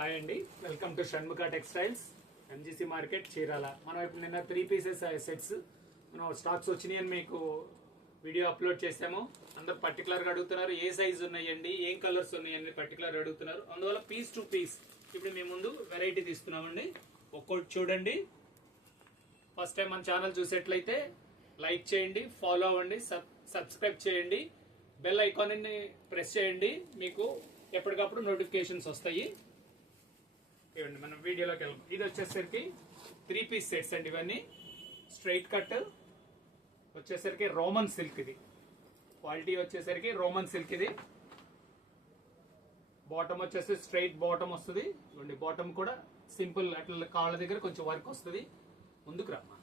Hi అండి, welcome to Shanmukha textiles MGC market Chirala. మనం ఇప్పుడు నిన్న 3 పీసెస్ సెట్స్ మనం స్టాక్స్ వచ్చినాయని మీకు వీడియో అప్లోడ్ చేసాము. అందరు పర్టికులర్గా అడుగుతున్నారు ఏ సైజ్ ఉన్నాయండి, ఏం కలర్స్ ఉన్నాయని పర్టికులర్ అడుగుతున్నారు. అందువల్ల పీస్ టు పీస్ ఇప్పుడు మేము ముందు వెరైటీ తీస్తున్నామండి. ఒక్కొక్కటి చూడండి. ఫస్ట్ టైం మన ఛానల్ చూసేట్లయితే లైక్ చేయండి, ఫాలో అవ్వండి, సబ్స్క్రైబ్ చేయండి, బెల్ ఐకాన్ని ప్రెస్ చేయండి. మీకు ఎప్పటికప్పుడు నోటిఫికేషన్స్ వస్తాయి. ఇవ్వండి, మనం వీడియోలోకి వెళ్దాం. ఇది వచ్చేసరికి 3 పీస్ సెట్స్ అండి. ఇవన్నీ స్ట్రైట్ కట్ వచ్చేసరికి రోమన్ సిల్క్. ఇది క్వాలిటీ వచ్చేసరికి రోమన్ సిల్క్. ఇది బాటమ్ వచ్చేసి స్ట్రైట్ బాటమ్ వస్తుంది. ఇవ్వండి, బాటమ్ కూడా సింపుల్ అట్లా కాళ్ళ దగ్గర కొంచెం వర్క్ వస్తుంది. ముందుకు రమ్మా.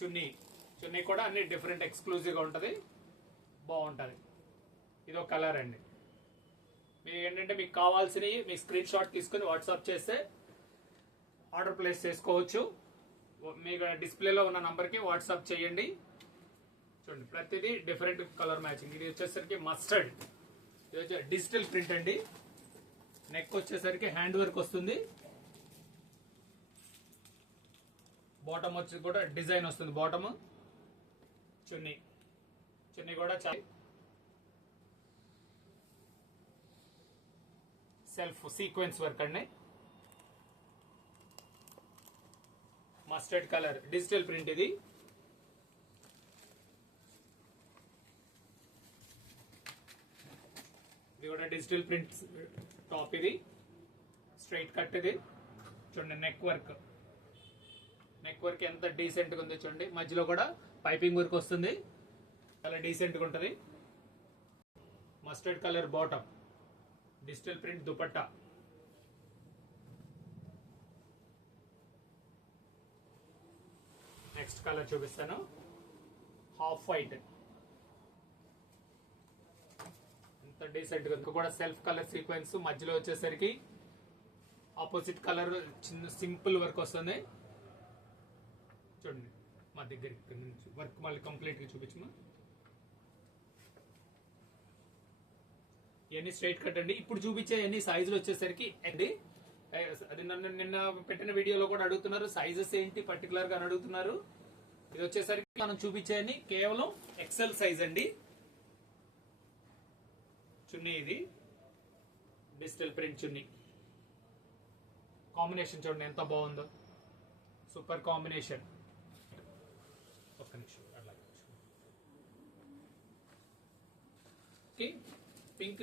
చున్నీ కూడా అన్ని డిఫరెంట్ ఎక్స్క్లూజివ్గా ఉంటుంది, బాగుంటుంది. ఇది ఒక కలర్ అండి. మీకు ఏంటంటే మీకు కావాల్సినవి మీ స్క్రీన్ షాట్ తీసుకుని వాట్సాప్ చేస్తే ఆర్డర్ ప్లేస్ చేసుకోవచ్చు. మీకు డిస్ప్లేలో ఉన్న నంబర్కి వాట్సాప్ చేయండి. చూడండి, ప్రతిదీ డిఫరెంట్ కలర్ మ్యాచింగ్. ఇది వచ్చేసరికి మస్టర్డ్, ఇది వచ్చే డిజిటల్ ప్రింట్ అండి. నెక్ వచ్చేసరికి హ్యాండ్ వర్క్ వస్తుంది. బాటమ్ వచ్చి కూడా డిజైన్ వస్తుంది. బాటమ్ చున్నీ కూడా చాలా సెల్ఫ్ సీక్వెన్స్ వర్క్ అండి. Mustard colour digital print. ఇది కూడా డిజిటల్ ప్రింట్ టాప్. ఇది స్ట్రైట్ కట్. ఇది చూడండి, నెక్ వర్క్ ఎంత డీసెంట్ గా ఉందో చూడండి. మధ్యలో కూడా పైపింగ్ వర్క్ వస్తుంది, చాలా డీసెంట్ గా ఉంటుంది. Mustard colour bottom, digital print dupatta. Next colour చూపిస్తాను, హాఫ్ వైట్. ఎంత డీసెంట్ గా కూడా సెల్ఫ్ కలర్ సీక్వెన్స్. మధ్యలో వచ్చేసరికి ఆపోజిట్ కలర్ చిన్న సింపుల్ వర్క్ వస్తుంది. చూడండి, మా దగ్గరికి వర్క్ మళ్ళీ కంప్లీట్ గా చూపించమా. ఇవన్నీ స్ట్రైట్ కట్ అండి. ఇప్పుడు చూపించే అన్ని సైజులు వచ్చేసరికి అండి, అది నిన్న పెట్టిన వీడియోలో కూడా అడుగుతున్నారు సైజెస్ ఏంటి పర్టికులర్ గా అడుగుతున్నారు. ఇది వచ్చేసరికి మనం చూపించేయని కేవలం ఎక్సెల్ సైజ్ అండి. చున్నీ, ఇది డిజిటల్ ప్రింట్ చున్నీ. కాంబినేషన్ చూడండి ఎంత బాగుందో, సూపర్ కాంబినేషన్. ఒక్క నిమిషం అట్లా. Pink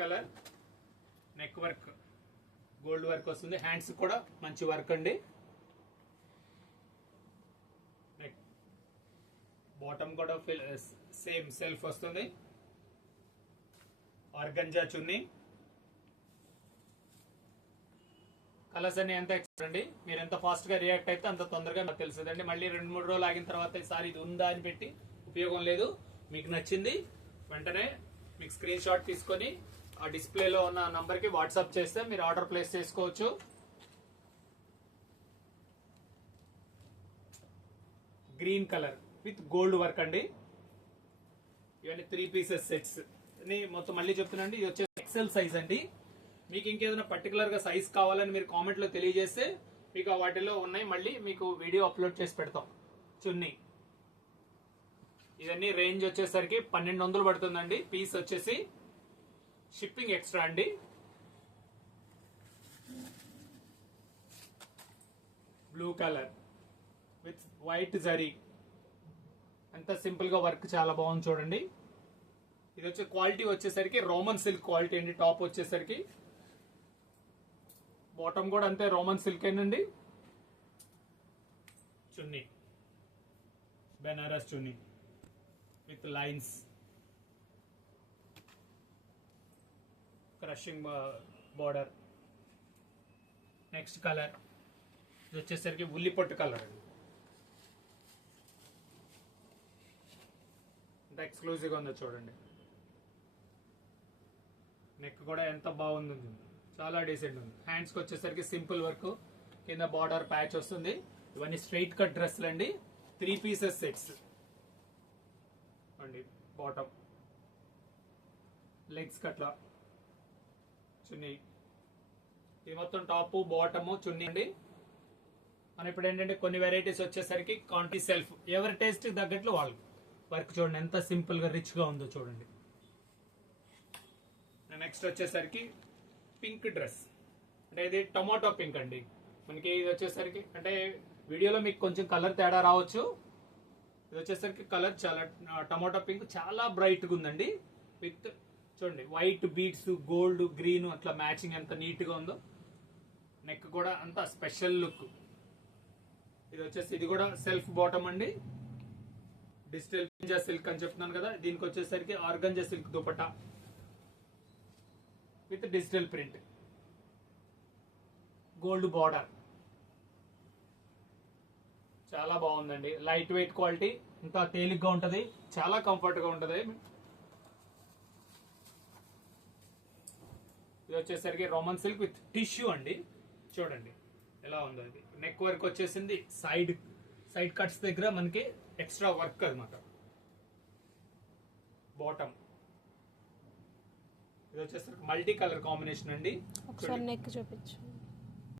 colour neck work gold work వస్తుంది. హ్యాండ్స్ కూడా మంచి వర్క్ అండి. నెక్ బాటమ్ కూడా సేమ్ సెల్ఫ్ వస్తుంది. ఆర్గంజా చున్నీ. కలర్స్ అన్ని ఎంత అండి, మీరు ఎంత ఫాస్ట్ గా రియాక్ట్ అయితే అంత తొందరగా నాకు తెలుస్తుందండి. మళ్ళీ 2-3 రోజులు ఆగిన తర్వాత ఈసారి ఇది ఉందా అని పెట్టి ఉపయోగం లేదు. మీకు నచ్చింది వెంటనే మీకు స్క్రీన్ షాట్ తీసుకొని ఆ డిస్ప్లేలో ఉన్న నంబర్ కి వాట్సాప్ చేస్తే మీరు ఆర్డర్ ప్లేస్ చేసుకోవచ్చు. Green colour with gold work అండి. ఇవన్నీ 3 పీసెస్ సెట్స్ మొత్తం. మళ్ళీ చెప్తున్నాండి, ఇది వచ్చే ఎక్సెల్ సైజ్ అండి. మీకు ఇంకేదైనా పర్టికులర్ గా సైజ్ కావాలని మీరు కామెంట్ లో తెలియజేస్తే మీకు వాటిలో ఉన్నాయి, మళ్ళీ మీకు వీడియో అప్లోడ్ చేసి పెడతాం. చున్నీ, ఇవన్నీ రేంజ్ వచ్చేసరికి 1200 పడుతుందండి. పీస్ వచ్చేసి షిప్పింగ్ ఎక్స్ట్రా అండి. Blue colour with white zari. అంత సింపుల్ గా వర్క్ చాలా బాగుంది చూడండి. ఇది వచ్చే క్వాలిటీ వచ్చేసరికి రోమన్ సిల్క్ క్వాలిటీ అండి. టాప్ వచ్చేసరికి బాటమ్ కూడా అంతే రోమన్ సిల్క్ ఏనండి. Chunni Banaras chunni with lines, crushing border. Next colour ఇది వచ్చేసరికి ఉల్లి పొట్టు కలర్ అండి. ఎంత ఎక్స్క్లూజివ్గా ఉందో చూడండి. నెక్ కూడా ఎంత బాగుంది, చాలా డీసెంట్ ఉంది. హ్యాండ్స్కి వచ్చేసరికి సింపుల్ వర్క్, కింద బార్డర్ ప్యాచ్ వస్తుంది. ఇవన్నీ స్ట్రైట్ కట్ డ్రెస్లు అండి. 3 పీసెస్ సెట్స్ అండి. బాటమ్ లెగ్స్ కట్లా చున్నీ, ఇది మొత్తం టాప్ బాటమ్ చున్నీ అండి. మనం ఇప్పుడు ఏంటంటే కొన్ని వెరైటీస్ వచ్చేసరికి కాంటీ సెల్ఫ్, ఎవరి టేస్ట్ తగ్గట్లు వాళ్ళు వర్క్ చూడండి ఎంత సింపుల్ గా రిచ్ గా ఉందో చూడండి. నెక్స్ట్ వచ్చేసరికి పింక్ డ్రెస్, అంటే ఇది టొమాటో పింక్ అండి. మనకి ఇది వచ్చేసరికి అంటే వీడియోలో మీకు కొంచెం కలర్ తేడా రావచ్చు, ఇది వచ్చేసరికి కలర్ చాలా టొమాటో పింక్ చాలా బ్రైట్ గా ఉందండి. విత్ చూడండి వైట్ బీడ్స్ గోల్డ్ గ్రీన్ అట్లా మ్యాచింగ్ ఎంత నీట్ గా ఉందో. నెక్ కూడా అంత స్పెషల్ లుక్. ఇది వచ్చేసి ఇది కూడా సెల్ఫ్ బాటమ్ అండి, డిజిటల్ సిల్క్ అని చెప్తున్నాను కదా. దీనికి వచ్చేసరికి organza silk dupatta with digital print, gold border, చాలా బాగుందండి. లైట్ వెయిట్ క్వాలిటీ, ఇంకా తేలిగ్గా ఉంటది, చాలా కంఫర్ట్ గా ఉంటది. ఇది వచ్చేసరికి రోమన్ సిల్క్ విత్ టిష్యూ అండి, చూడండి ఎలా ఉందో. ఇది నెక్ వర్క్ వచ్చేసింది, సైడ్ కట్స్ దగ్గర మనకి ఎక్స్ట్రా వర్క్ అనమాట. బాటమ్ ఇది వచ్చేసరికి మల్టీ కలర్ కాంబినేషన్ అండి. ఒకసారి నెక్ చూపించు.